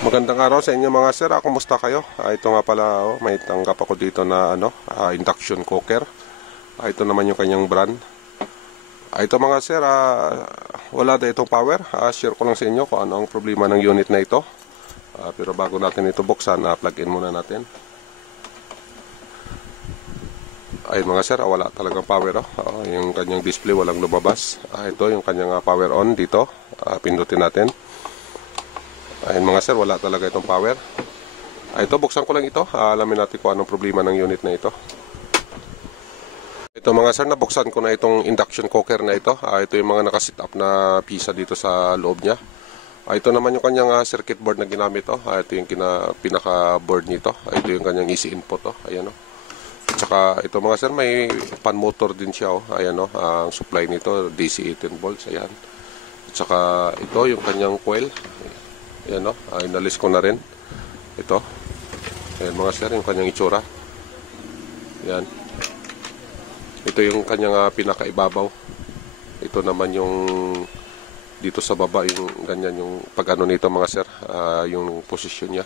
Magandang araw sa inyo mga sir. Kumusta kayo? Ito nga pala, may tanggap ako dito na induction cooker. Ito naman yung kanyang brand. Ito mga sir, wala na itong power. Share ko lang sa inyo kung ano ang problema ng unit na ito. Pero bago natin ito buksan, plug in muna natin. Ayun mga sir, wala talagang power. Yung kanyang display walang lumabas. Ito yung kanyang power on dito. Pindutin natin. Ayun mga sir, wala talaga itong power. Ito, buksan ko lang ito. Alamin natin kung anong problema ng unit na ito. Ito mga sir, nabuksan ko na itong induction cooker na ito. Ito yung mga nakasit up na pisa dito sa loob niya. Ito naman yung kanyang circuit board na ginamit. Ito yung pinaka board nito. Ito yung kanyang easy input. Ayan. At saka ito mga sir, may fan motor din siya. Ayan, ang supply nito DC 18 volts. Ayan. At saka ito yung kanyang coil. Ayan, inalis ko na rin ito. Ayan mga sir, yung kanyang itsura. Ayan. Ito yung kanyang pinakaibabaw. Ito naman yung dito sa baba, yung ganyan yung pag-ano nito mga sir, yung posisyon niya.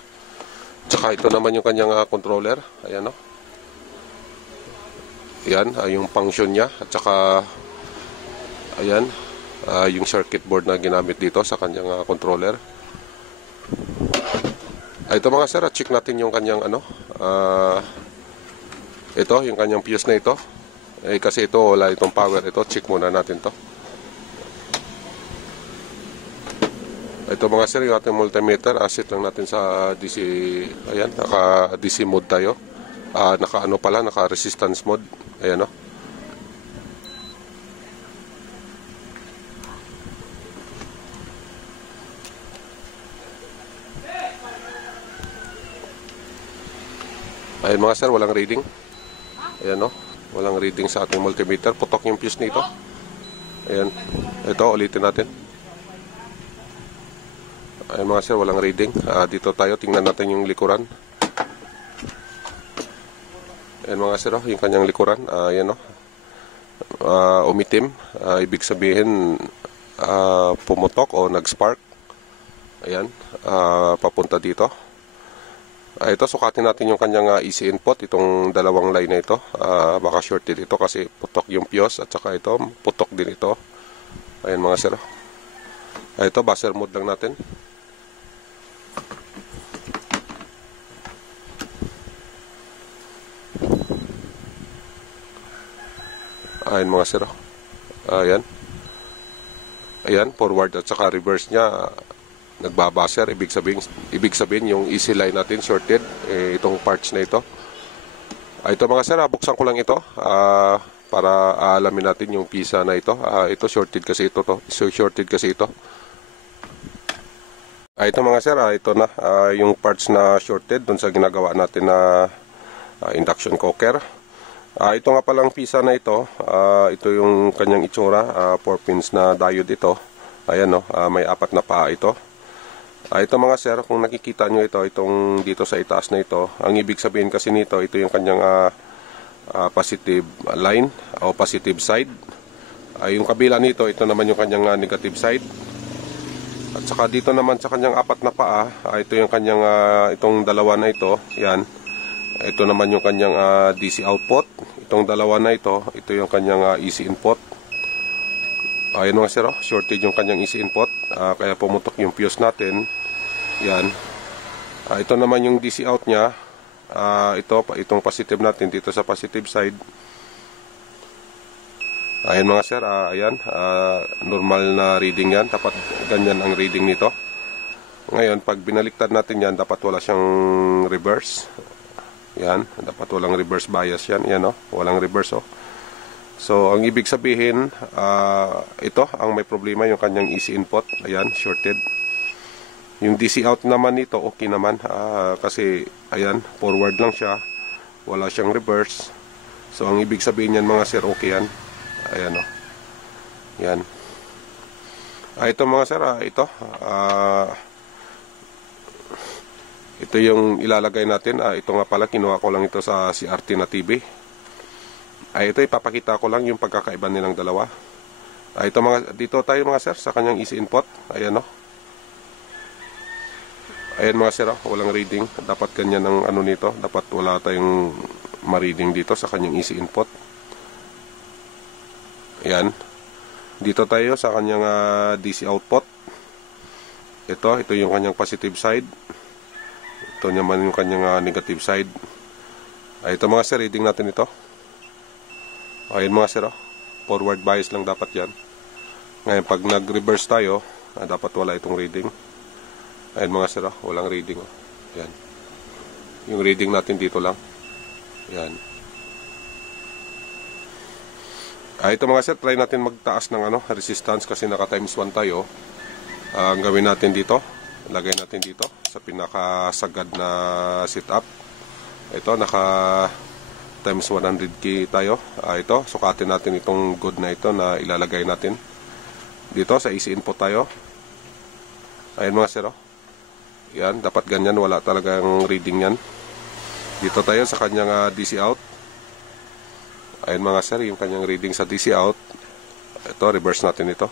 Tsaka ito naman yung kanyang controller. Ayan, ayan, yung function niya. At saka ayan, yung circuit board na ginamit dito sa kanyang controller. Ito mga sir, check natin yung kanyang ito, yung kanyang fuse na ito. Kasi ito wala itong power. Ito, check muna natin to. Ito mga sir, yung ating multimeter, set lang natin sa DC. Ayan, naka DC mode tayo. Naka resistance mode. Ayan, Ayan mga sir, walang reading. Ayan, walang reading sa ating multimeter. Putok yung fuse nito. Ayan. Ito, ulitin natin. Ayan mga sir, walang reading. Dito tayo, tingnan natin yung likuran. Ayan mga sir, yung kanyang likuran. Ayan, umitim. Ibig sabihin, pumutok o nag-spark. Ayan, papunta dito. Ito, sukatin natin yung kanyang easy input, itong dalawang line na ito. Baka shorted ito kasi putok yung fuse at saka ito, putok din ito. Ayan mga sir. Ito, buzzer mode lang natin. Ayan mga sir. Ayan. Ayan, forward at saka reverse niya. Nagbabaser, ibig sabihin yung easy line natin shorted, itong parts na ito. Ito mga sir, buksan ko lang ito para alamin natin yung pisa na ito. Ito shorted kasi ito ito mga sir, ito na yung parts na shorted dun sa ginagawa natin na induction cooker. Ito nga palang pisa na ito, ito yung kanyang itsura, 4 pins na diode ito. Ayan, may 4 na paa ito. Ito mga sir, kung nakikita nyo ito, itong dito sa itaas na ito, ang ibig sabihin kasi nito, ito yung kanyang positive line o positive side. Yung kabila nito, ito naman yung kanyang negative side. At saka dito naman sa kanyang 4 na paa, ito yung kanyang itong dalawa na ito, yan. Ito naman yung kanyang DC output. Itong dalawa na ito yung kanyang easy input. Ayan mga sir, shorted yung kanyang easy input, kaya pumutok yung fuse natin. Yan. Ito naman yung DC out nya. Itong positive natin dito sa positive side. Ayan mga sir, ayan, normal na reading yan. Dapat ganyan ang reading nito. Ngayon, pag binaliktad natin yan, dapat wala siyang reverse. Yan, dapat walang reverse bias yan. Yan, walang reverse. So, ang ibig sabihin, ito, ang may problema yung kanyang easy input. Ayan, shorted. Yung DC out naman nito, okay naman. Kasi, ayan, forward lang siya. Wala siyang reverse. So, ang ibig sabihin yan mga sir, okay yan. Ayan, Yan. Ito mga sir, ito. Ito yung ilalagay natin. Ito nga pala, kinuha ko lang ito sa CRT na TV. Ito ipapakita ko lang yung pagkakaiba nilang dalawa. Ito dito tayo mga sir sa kanyang easy input. Ayan Ayan mga sir, walang reading. Dapat ganyan ang ano nito. Dapat wala tayong ma-reading dito sa kanyang easy input. Ayan. Dito tayo sa kanyang DC output. Ito yung kanyang positive side. Ito naman yung kanyang negative side. Ito mga sir, reading natin ito. Ayan mga sir, forward bias lang dapat yan. Ngayon pag nag-reverse tayo, dapat wala itong reading. Ayan mga sir, walang reading. Ayan. Yung reading natin dito lang. Ayan. Ito mga sir, try natin magtaas ng resistance kasi naka times 1 tayo. Ang gawin natin dito, lagay natin dito sa pinakasagad na setup. Ito, naka times 100k tayo. Ito, sukatin natin itong good na ito na ilalagay natin. Dito, sa easy input tayo. Ayan mga sir, yan, dapat ganyan, wala talagang reading yan. Dito tayo sa kanyang DC out. Ayan mga sir, yung kanyang reading sa DC out. Ito, reverse natin ito.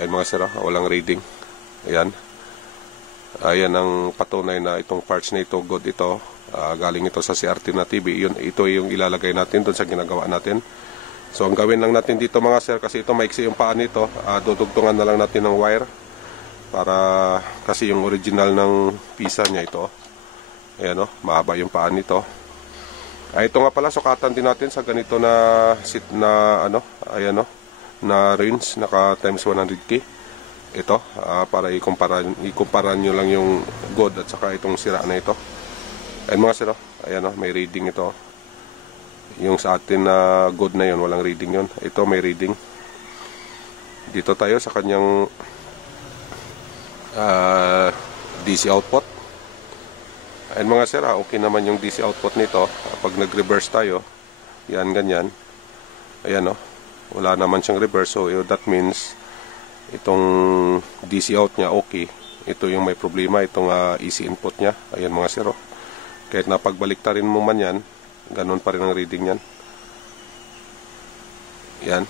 Ayan mga sir, walang reading. Ayan. Ayan ang patunay na itong parts na ito, good ito. Galing ito sa CRT na TV. Ito yung ilalagay natin doon sa ginagawa natin. So ang gawin lang natin dito mga sir, kasi ito maiksi yung paa nito, dudugtungan na lang natin ng wire. Para kasi yung original ng pisa niya ito. Ayan mahaba yung paa nito. Ito nga pala, sukatan din natin sa ganito na sit na ayan na range, naka times 100k. Ito, para ikumpara nyo lang yung good at saka itong sira na ito. Ayan mga sir, ayan may reading ito. Yung sa atin na good na yun, walang reading yun. Ito may reading. Dito tayo sa kanyang DC output. Ayan mga sir, okay naman yung DC output nito. Pag nag-reverse tayo, yan ganyan. Ayan wala naman siyang reverse, so that means itong DC out niya okay. Ito yung may problema, itong easy input niya. Ayan mga sir, kahit napagbaliktarin mo man yan, ganun pa rin ang reading yan. Yan.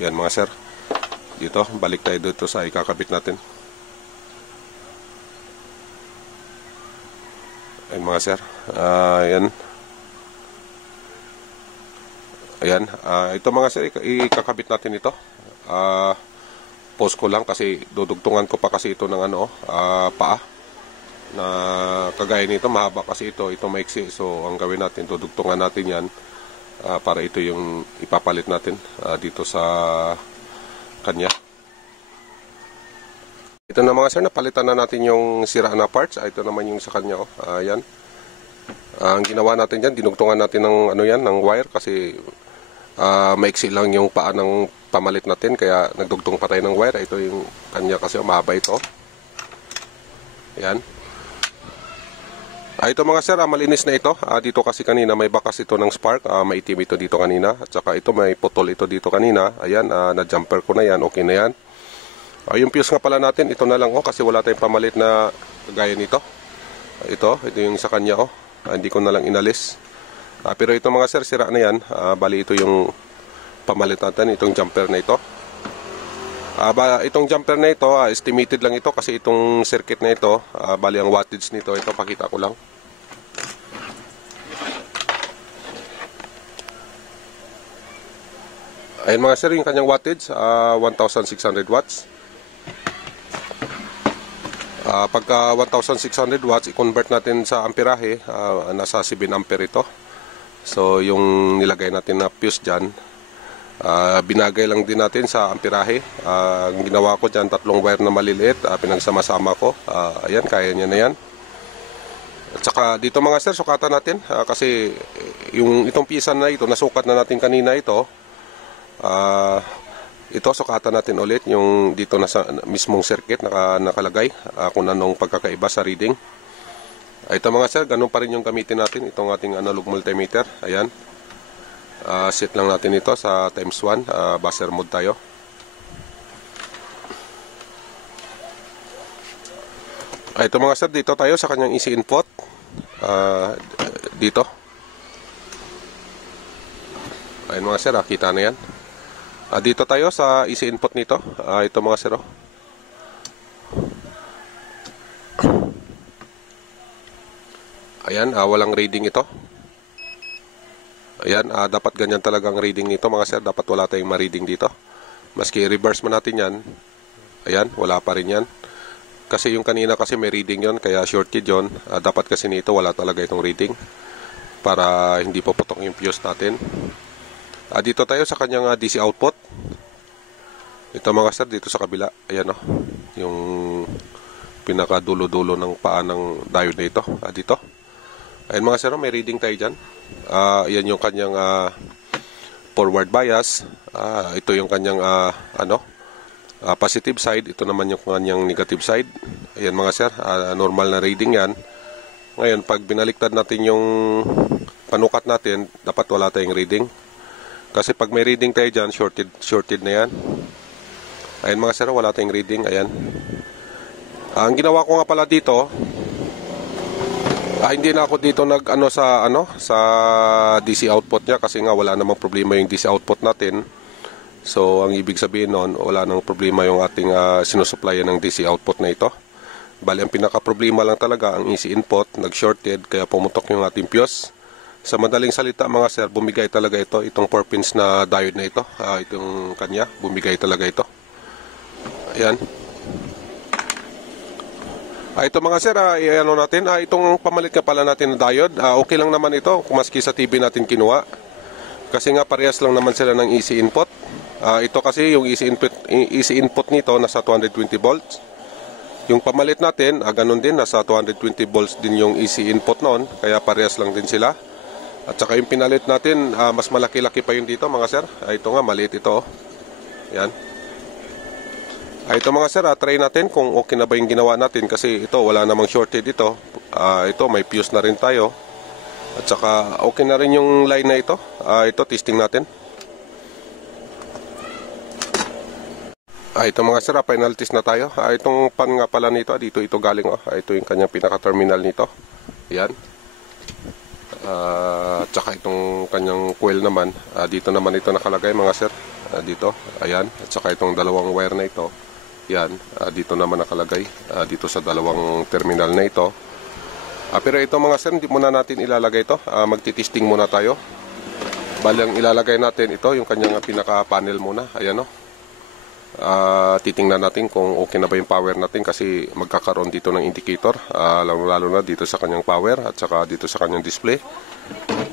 Yan mga sir. Dito, balik tayo dito sa ikakabit natin. Ayan mga sir. Ayan. Ayan, ito mga sir, ikakabit natin ito. Pause ko lang kasi dudugtungan ko pa kasi ito ng paa. Na kagaya nito, mahaba kasi ito maiksi. So ang gawin natin, dudugtungan natin yan para ito yung ipapalit natin dito sa kanya. Ito na mga sir, napalitan na natin yung sira na parts. Ito naman yung sa kanya. Ayan. Ang ginawa natin dyan, dinugtungan natin ng ng wire kasi maiksi lang yung paa ng pamalit natin, kaya nagdugtong pa tayo ng wire. Ito yung kanya kasi mahaba ito. Ayan. Ito mga sir, malinis na ito. Dito kasi kanina may bakas ito ng spark, maitim ito dito kanina, at saka ito may putol ito dito kanina. Ayan, na-jumper ko na yan, okay na yan. Yung fuse nga pala natin, ito na lang kasi wala tayong pamalit na kagaya nito. Ito yung sa kanya hindi ko na lang inalis. Pero ito mga sir, sira na yan. Bali ito yung pamalit natin, itong jumper na ito. Itong jumper na ito, estimated lang ito kasi itong circuit na ito, bali ang wattage nito, ito pakita ko lang. Ayan mga sir, yung kanyang wattage, 1,600 watts. Pagka 1,600 watts, i-convert natin sa amperahe, nasa 7 ampere ito. So yung nilagay natin na fuse dyan, binagay lang din natin sa amperahe. Ang ginawa ko dyan, 3 wire na maliliit, pinagsama-sama ko. Ayan, kaya niya na yan. At saka dito mga sir, sukatan natin kasi yung itong pisa na ito, nasukat na natin kanina ito. Ito, sukatan natin ulit yung dito na sa mismong circuit nakalagay, kung anong pagkakaiba sa reading. Ito mga sir, ganun pa rin yung gamitin natin, itong ating analog multimeter. Ayan. Set lang natin ito sa times 1, buzzer mode tayo. Ito mga sir, dito tayo sa kanyang easy input. Dito. Ayan mga sir, kita na yan. Dito tayo sa easy input nito. Ito mga sir. Ayan, walang reading ito. Ayan, dapat ganyan talagang reading nito mga sir. Dapat wala tayong ma-reading dito. Maski reverse mo natin yan. Ayan, wala pa rin yan. Kasi yung kanina kasi may reading yon, kaya shorted yon. Dapat kasi nito wala talaga itong reading. Para hindi puputok yung fuse natin. Dito tayo sa kanyang DC output. Ito mga sir, dito sa kabila. Ayan o. Yung pinakadulo-dulo ng paa ng diode na ito. Dito. Ayan mga sir, may reading tayo dyan. Ayan yung kanyang forward bias. Ito yung kanyang positive side. Ito naman yung kanyang negative side. Ayan mga sir, normal na reading yan. Ngayon, pag binaliktad natin yung panukat natin, dapat wala tayong reading. Kasi pag may reading tayo dyan, shorted na yan. Ayan mga sir, wala tayong reading. Ayan. Ang ginawa ko nga pala dito, hindi na ako dito sa DC output niya kasi nga wala namang problema yung DC output natin. So, ang ibig sabihin nun, wala nang problema yung ating sinusupplyan ng DC output na ito. Bali, ang pinaka-problema lang talaga, ang easy input, nag-shorted, kaya pumutok yung ating fuse. Sa madaling salita mga sir, bumigay talaga ito, itong 4 pins na diode na ito, itong kanya, bumigay talaga ito. Ayan. Ito mga sir, i-ano natin, itong pamalit ka pala natin na diode, okay lang naman ito, kung maski sa TV natin kinuha. Kasi nga parehas lang naman sila ng easy input. Ito kasi yung easy input nito nasa 220 volts. Yung pamalit natin, ganun din, nasa 220 volts din yung easy input noon, kaya parehas lang din sila. At saka yung pinalit natin, mas malaki-laki pa yung dito mga sir. Ito nga, maliit ito. Yan. Ito mga sir, try natin kung okay na ba yung ginawa natin kasi ito wala namang shorted ito. Ito may fuse na rin tayo. At saka okay na rin yung line na ito. Ito testing natin. Ito mga sir, final test na tayo. Itong pan nga pala nito, dito ito galing. Ito yung kanyang pinaka-terminal nito. Yan. At saka itong kanyang coil naman, dito naman ito nakalagay mga sir. Dito, ayan. At saka itong dalawang wire na ito. Yan, dito naman nakalagay, dito sa dalawang terminal na ito. Pero ito mga sir, hindi muna natin ilalagay ito. Magtitesting muna tayo. Bali ang ilalagay natin ito, yung kanyang pinaka-panel muna. Ayan o. Titingnan natin kung okay na ba yung power natin kasi magkakaroon dito ng indicator. Lalo na dito sa kanyang power at saka dito sa kanyang display.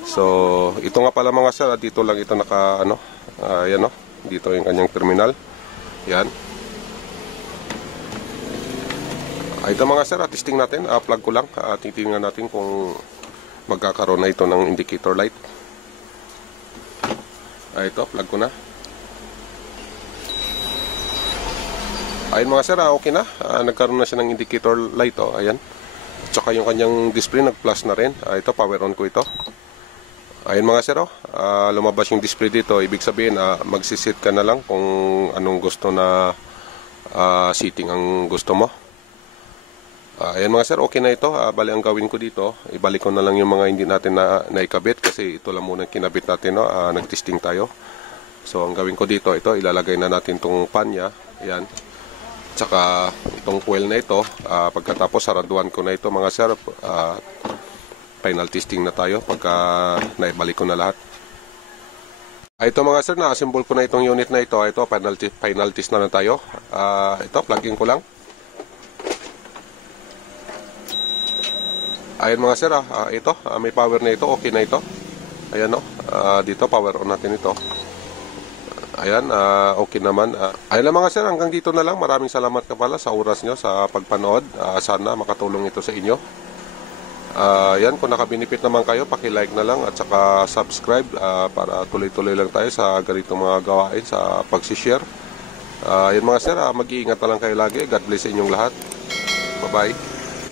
So, ito nga pala mga sir, dito lang ito ayan o. Dito yung kanyang terminal. Yan. Ito mga sir, testing natin, plug ko lang, titingnan natin kung magkakaroon na ito ng indicator light. Ito, plug ko na. Ayun mga sir, okay na, nagkaroon na siya ng indicator light, ayan. Tsaka yung kanyang display, nag-plus na rin. Ito, power on ko ito. Ayun mga sir, lumabas yung display dito, ibig sabihin, magsisit ka na lang kung anong gusto na setting ang gusto mo. Ayan mga sir, okay na ito. Bali ang gawin ko dito, ibalik ko na lang yung mga hindi natin naikabit kasi ito lang muna kinabit natin, nagtesting tayo. So ang gawin ko dito, ito ilalagay na natin itong pan niya. Ayan. Tsaka itong coil na ito, pagkatapos saraduan ko na ito mga sir, final testing na tayo pagka naibalik ko na lahat. Ito mga sir, na-assemble ko na itong unit na ito. Ito, final test na tayo. Ito, plug-in ko lang. Ayan mga sir, ito, may power na ito, okay na ito. Ayan dito, power on natin ito. Ayan, okay naman. Ayan lang mga sir, hanggang dito na lang. Maraming salamat ka pala sa oras nyo, sa pagpanood. Sana makatulong ito sa inyo. Ayan, kung nakabinipit naman kayo, paki-like na lang at saka subscribe para tuloy-tuloy lang tayo sa ganitong mga gawain sa pag-share. Ayan mga sir, mag-iingat na lang kayo lagi. God bless inyong lahat. Bye-bye.